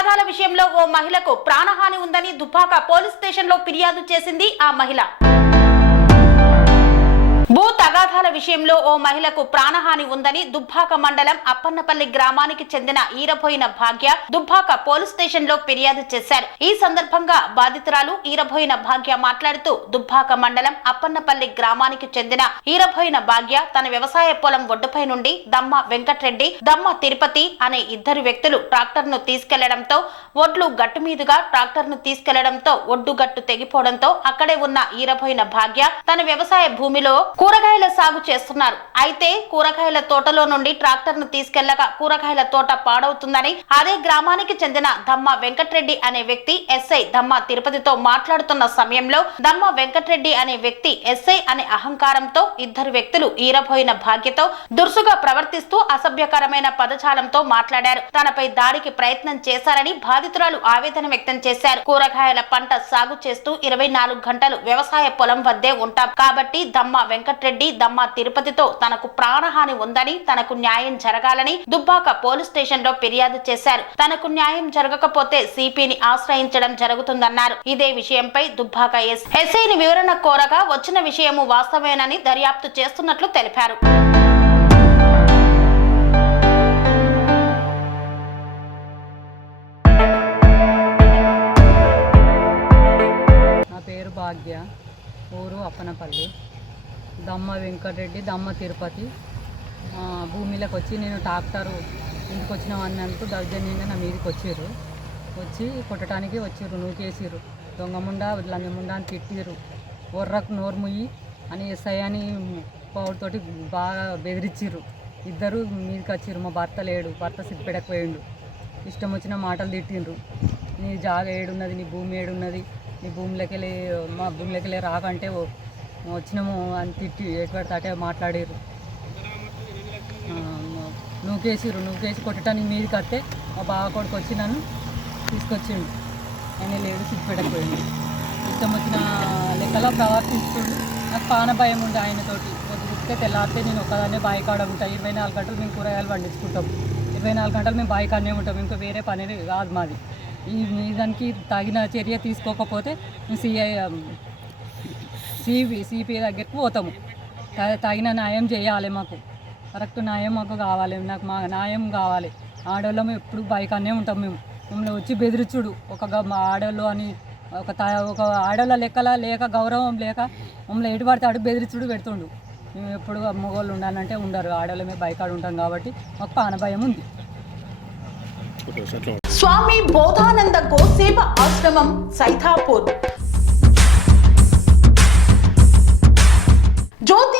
తగాదాల విషయంలో ఓ మహిళకు ప్రాణహాని ఉందని దుబ్బాక పోలీస్ స్టేషన్లో ఫిర్యాదు చేసింది ఆ మహిళ. తగాదాల విషయంలో ఓ మహిళకు ప్రాణహాని ఉందని దుబ్బాక మండలం అప్పన్నపల్లి గ్రామానికి చెందిన ఈరబోయిన భాగ్య దుబ్బాక పోలీస్ స్టేషన్లో ఫిర్యాదు చేశారు. ఈ సందర్భంగా బాధితురాలు ఈరబోయిన భాగ్య మాట్లాడుతూ దుబ్బాక మండలం అప్పన్నపల్లి గ్రామానికి చెందిన ఈరబోయిన భాగ్య తన వ్యవసాయ పొలం ఒడ్డుపై నుండి దమ్మ వెంకట్రెడ్డి దమ్మ తిరుపతి అనే ఇద్దరు వ్యక్తులు ట్రాక్టర్ను తీసుకెళ్ళడంతో ఒడ్లు గట్టు మీదుగా ట్రాక్టర్ను తీసుకెళ్ళడంతో ఒడ్డు గట్టు తెగిపోవడంతో అక్కడే ఉన్న ఈరబోయిన భాగ్య తన వ్యవసాయ భూమిలో కూర కూరగాయల సాగు చేస్తున్నారు. అయితే కూరగాయల తోటలో నుండి ట్రాక్టర్ను తీసుకెళ్ళగా కూరగాయల తోట పాడవుతుందని అదే గ్రామానికి చెందిన దమ్మ వెంకట్రెడ్డి అనే వ్యక్తి ఎస్ఐ దమ్మ తిరుపతితో మాట్లాడుతున్న సమయంలో దమ్మ వెంకట్రెడ్డి అనే వ్యక్తి ఎస్ఐ అనే అహంకారంతో ఇద్దరు వ్యక్తులు ఈరబోయిన భాగ్యతో దురుసుగా ప్రవర్తిస్తూ అసభ్యకరమైన పదజాలంతో మాట్లాడారు. తనపై దాడికి ప్రయత్నం చేశారని బాధితురాలు ఆవేదన వ్యక్తం చేశారు. కూరగాయల పంట సాగు చేస్తూ ఇరవై నాలుగు గంటలు వ్యవసాయ పొలం వద్దే ఉంటాం. కాబట్టి దమ్మ వెంకట్రెడ్డి దమ్మ తిరుపతితో తనకు ప్రాణహాని ఉందని తనకు న్యాయం జరగాలని దుబ్బాక పోలీస్ స్టేషన్లో ఫిర్యాదు చేశారు. తనకు న్యాయం జరగకపోతే సిపిని ఆశ్రయించడం జరుగుతుందన్నారు. ఇదే విషయంపై దుబ్బాక ఎస్ ఎస్ఐని వివరణ కోరగా వచ్చిన విషయము వాస్తవేనని దర్యాప్తు చేస్తున్నట్లు తెలిపారు. నా పేరు భాగ్య ఊరు అప్పనపల్లి. దమ్మ వెంకటరెడ్డి దమ్మ తిరుపతి. భూమిలోకి వచ్చి నేను ట్రాక్టరు ఇంటికి వచ్చిన అన్నందుకు దౌర్జన్యంగా నా మీదకి వచ్చారు వచ్చి కొట్టడానికి వచ్చారు నూకేసారు దొంగముండా లంజముండా అని తిట్టిర్రు. ఒర్రకు నోరు ముయ్యి అని ఎస్ఐ అని పౌడితోటి బాగా బెదిరించారు ఇద్దరు మీదకి వచ్చిర్రు మా భర్త లేడు భర్త సిప్పెడకపోయిండు ఇష్టం వచ్చిన మాటలు తిట్టిండ్రు. నీ జాగ ఏడున్నది నీ భూమి ఏడున్నది నీ భూమిలోకి వెళ్ళి మా భూమిలోకి వెళ్ళి రాకంటే ఓ- వచ్చినాము అని తిట్టి ఎటు మాట్లాడారు నూకేసిర్రు. నూకేసి కొట్టడానికి మీదకి కడితే మా బావ కొడుకు వచ్చి నన్ను తీసుకొచ్చిండు. ఆయన లేడు సిగ్గుపెట్టకపోయిండు ఇష్టం వచ్చిన లెక్కలో ప్రవర్తిస్తుండు. నాకు పాన భయం ఉంది ఆయనతోటి. పొద్దుకే తెల్లారితే నేను ఒకదాన్నే బావి కాడ ఉంటాను ఇరవై నాలుగు గంటలు మేము కూరగాయలు పండించుకుంటాం. ఇరవై నాలుగు గంటలు మేము బావి కాడనే ఉంటాం. ఇంకా వేరే పని కాదు మాది. ఈ దానికి తగిన చర్య తీసుకోకపోతే సిఐ సిబి సిపిఐ దగ్గరికి పోతాము. త- తగిన న్యాయం చేయాలి మాకు. కరెక్ట్ న్యాయం మాకు కావాలి. నాకు మా న్యాయం కావాలి. ఆడవాళ్ళము ఎప్పుడు బైకానే ఉంటాం మేము. మమ్మల్ని వచ్చి బెదిరించుడు ఒక ఆడవాళ్ళు అని ఒక త ఒక ఆడవాళ్ళ లెక్కల లేక గౌరవం లేక మమ్మల్ని ఎటు పడితే అడు బెదిరించుడు పెడుతుండు. మేము ఎప్పుడు మగవాళ్ళు ఉండాలంటే ఉండరు. ఆడవాళ్ళమే బైకాడు ఉంటాం కాబట్టి మాకు పాన భయం ఉంది. స్వామి బోధానంద గోసేవ ఆశ్రమం যদি